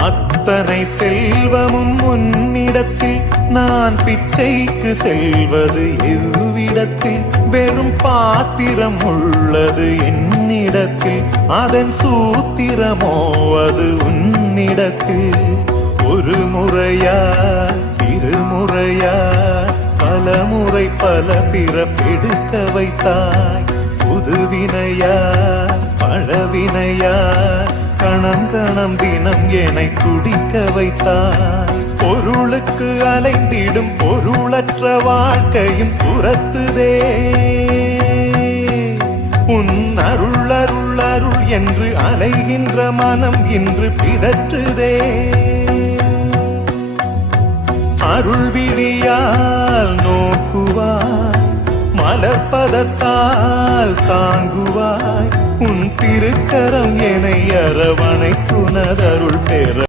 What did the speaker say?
அத்தனை செல்வமும் உன்னிடத்தில் நான் பிச்சைக்கு செல்வது எவ்விடத்தில் வெறும் பாத்திரம் உள்ளது என்னிடத்தில் அதன் சூத்திரமோ அது உன்னிடத்தில் ஒரு முறையா இருமுறையா பல முறை பல பிறப்பெடுக்க வைத்தாய் புதுவினையா பழவினையா கணம் கணம் தினம் என்னை துடிக்க வைத்தாய் பொருளுக்கு அலைந்திடும் பொருளற்ற வாழ்க்கையும் துரத்துதே உன் அருள் அருள் அருள் என்று அலைகின்ற மனம் இன்று பிதற்றுதே அருள் விழியால் நோக்குவாய் மலர்பதத்தால் தாங்குவாய் உன் திருக்கரம் என்னை அரவணைத்துனதருள் பெற